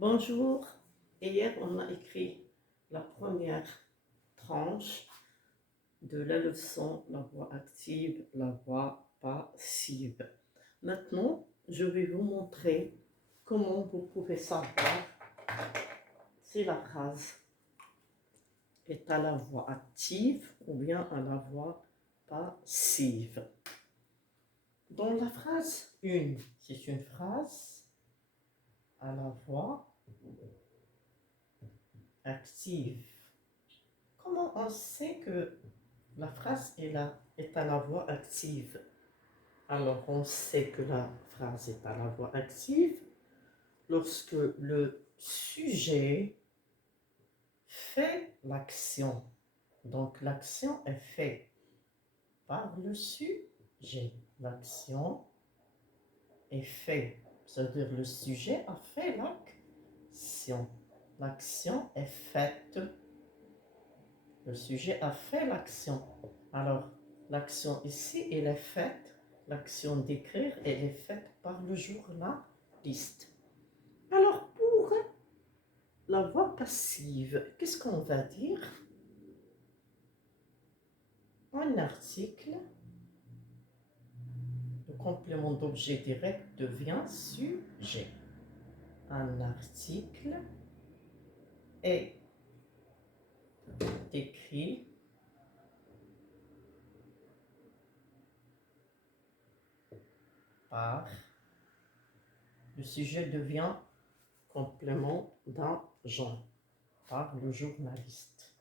Bonjour. Hier, on a écrit la première tranche de la leçon, la voix active, la voix passive. Maintenant, je vais vous montrer comment vous pouvez savoir si la phrase est à la voix active ou bien à la voix passive. Dans la phrase 1, c'est une phrase à la voix active. Comment on sait que la phrase est à la voix active? Alors, on sait que la phrase est à la voix active lorsque le sujet fait l'action. Donc, l'action est faite par le sujet. L'action est faite. C'est-à-dire le sujet a fait l'action. L'action est faite. Le sujet a fait l'action. Alors, l'action ici, elle est faite. L'action d'écrire, elle est faite par le journaliste. Alors, pour la voix passive, qu'est-ce qu'on va dire? Un article, le complément d'objet direct devient sujet. Un article est écrit par, le sujet devient complément d'un genre, par le journaliste.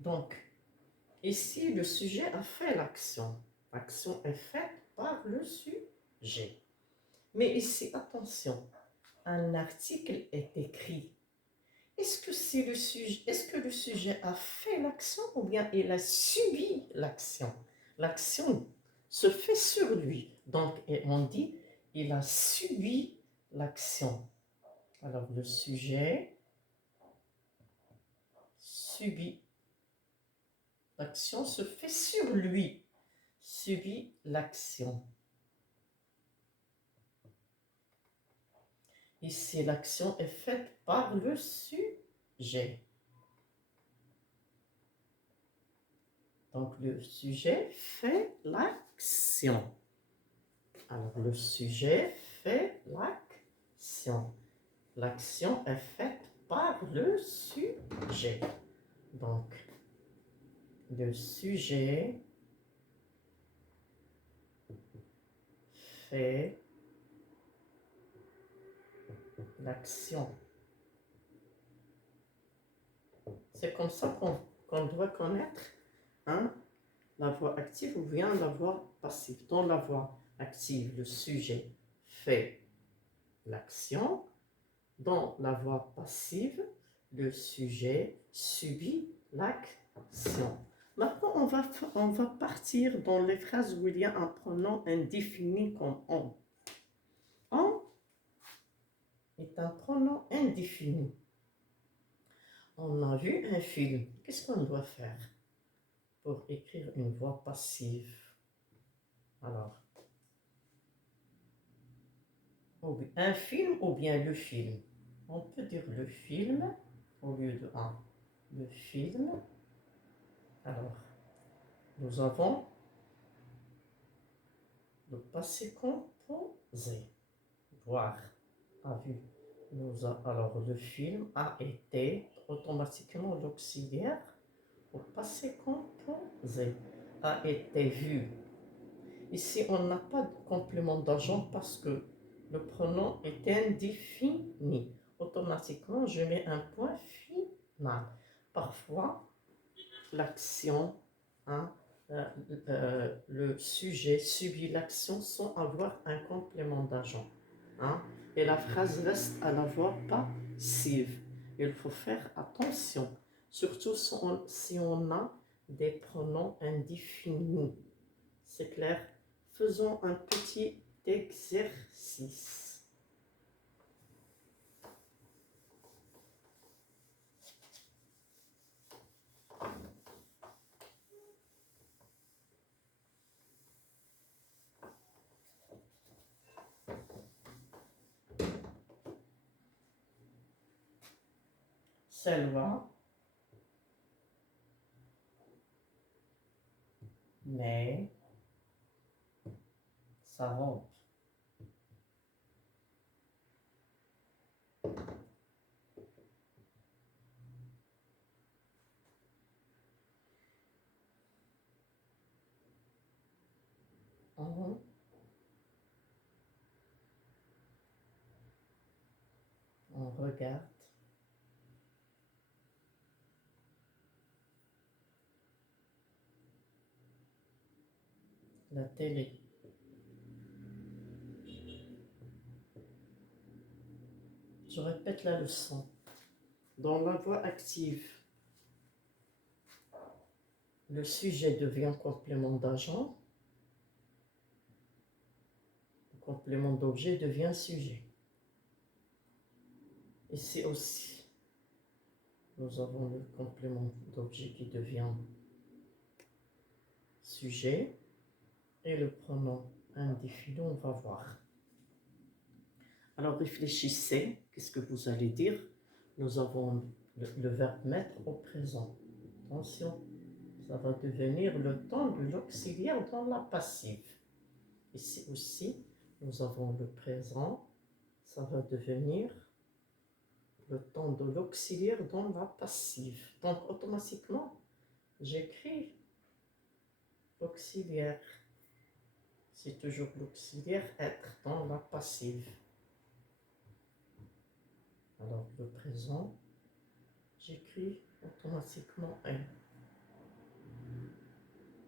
Donc, ici, le sujet a fait l'action. L'action est faite par le sujet. Mais ici, attention, un article est écrit. Est-ce que le sujet a fait l'action ou bien il a subi l'action? L'action se fait sur lui. Donc, on dit, il a subi l'action. Alors, le sujet subit. L'action se fait sur lui. Subit l'action. Ici, l'action est faite par le sujet. Donc, le sujet fait l'action. Alors, le sujet fait l'action. L'action est faite par le sujet. Donc, le sujet fait l'action. C'est comme ça qu'on doit connaître la voix active ou bien la voix passive. Dans la voix active, le sujet fait l'action. Dans la voix passive, le sujet subit l'action. Maintenant, on va partir dans les phrases où il y a un pronom indéfini comme on. On est un pronom indéfini. On a vu un film. Qu'est-ce qu'on doit faire pour écrire une voix passive? Alors, un film ou bien le film? On peut dire le film au lieu de un. Le film. Alors, nous avons le passé composé. Voir, a vu. Alors, le film a été automatiquement l'auxiliaire au passé composé. A été vu. Ici, on n'a pas de complément d'agent parce que le pronom est indéfini. Automatiquement, je mets un point final. Parfois, l'action, le sujet subit l'action sans avoir un complément d'agent. Et la phrase reste à la voix passive. Il faut faire attention, surtout si on a des pronoms indéfinis. C'est clair? Faisons un petit exercice. s'éloigne, mais sa robe. Mhm. On regarde la télé. Je répète la leçon. Dans la voix active, le sujet devient complément d'agent, le complément d'objet devient sujet. Ici aussi, nous avons le complément d'objet qui devient sujet et le pronom indéfini, on va voir. Alors réfléchissez, qu'est-ce que vous allez dire? Nous avons le verbe mettre au présent. Attention, ça va devenir le temps de l'auxiliaire dans la passive. Ici aussi, nous avons le présent, ça va devenir le temps de l'auxiliaire dans la passive. Donc automatiquement, j'écris l'auxiliaire. C'est toujours l'auxiliaire être dans la passive. Alors le présent, j'écris automatiquement un.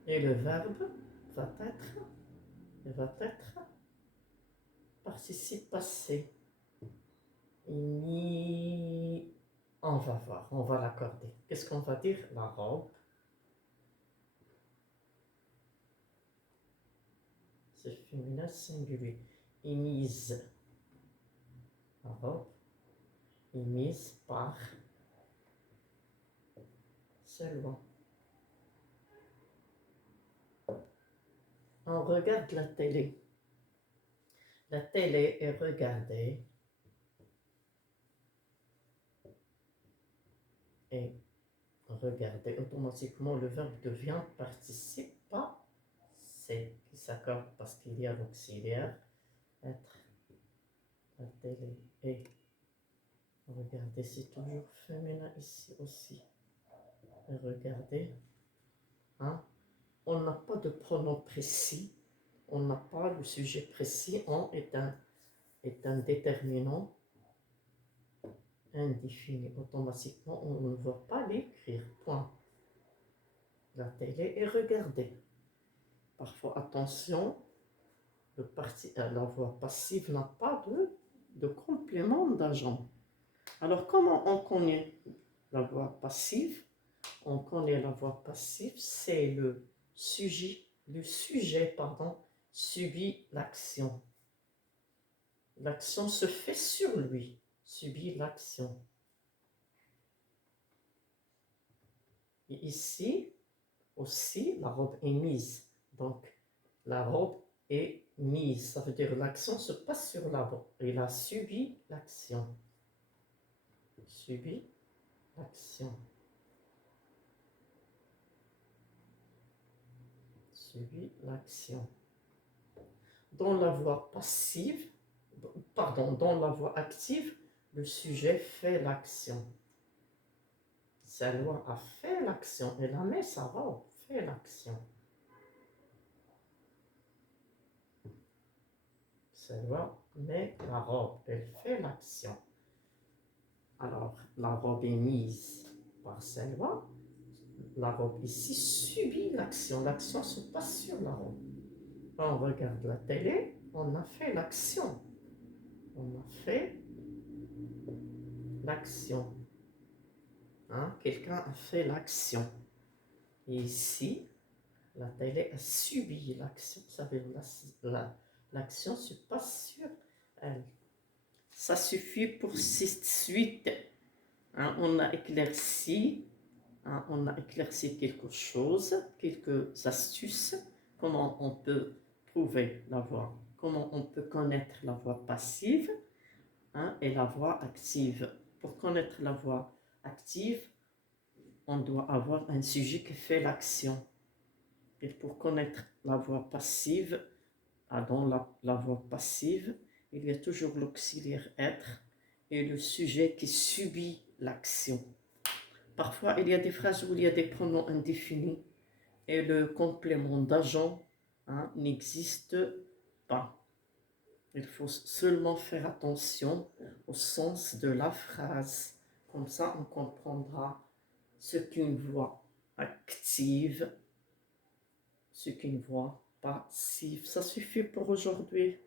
Et le verbe va être participe passé. On va voir, on va l'accorder. Qu'est-ce qu'on va dire? La robe. C'est féminin singulier. Émise. La robe. Émise par. C'est loin. On regarde la télé. La télé est regardée. Et regardez, automatiquement le verbe devient participe passé qui s'accorde parce qu'il y a l'auxiliaire être. La télé est. Regardez, c'est toujours féminin ici aussi. Et regardez, hein? On n'a pas de pronom précis, on n'a pas le sujet précis, on est un déterminant indéfini. Automatiquement, on ne va pas l'écrire, point. La télé est regardée. Parfois, attention, la voix passive n'a pas de complément d'agent. Alors, comment on connaît la voix passive? On connaît la voix passive, c'est le sujet, subit l'action. L'action se fait sur lui, subit l'action. Et ici, aussi, la robe est mise. Donc, la robe est mise. Ça veut dire l'action se passe sur la robe. Il a subi l'action. Subit l'action. Subit l'action. Dans la voix passive, dans la voix active, le sujet fait l'action. Salwa a fait l'action. Elle a mis sa robe, fait l'action. Salwa met la robe, elle fait l'action. Alors, la robe est mise par Salwa. La robe ici subit l'action. L'action se passe sur la robe. On regarde la télé, on a fait l'action. On a fait l'action. Hein? Quelqu'un a fait l'action. Et ici, la télé a subi l'action. Ça veut dire l'action se passe sur elle. Ça suffit pour cette suite. Hein? On a éclairci quelque chose, quelques astuces. Comment on peut trouver la voix, comment on peut connaître la voix passive, hein, et la voix active. Pour connaître la voix active, on doit avoir un sujet qui fait l'action. Et pour connaître la voix passive, dans la voix passive, il y a toujours l'auxiliaire être et le sujet qui subit l'action. Parfois, il y a des phrases où il y a des pronoms indéfinis et le complément d'agent n'existe pas. Il faut seulement faire attention au sens de la phrase. Comme ça, on comprendra ce qu'une voix active, ce qu'une voix passive. Ça suffit pour aujourd'hui.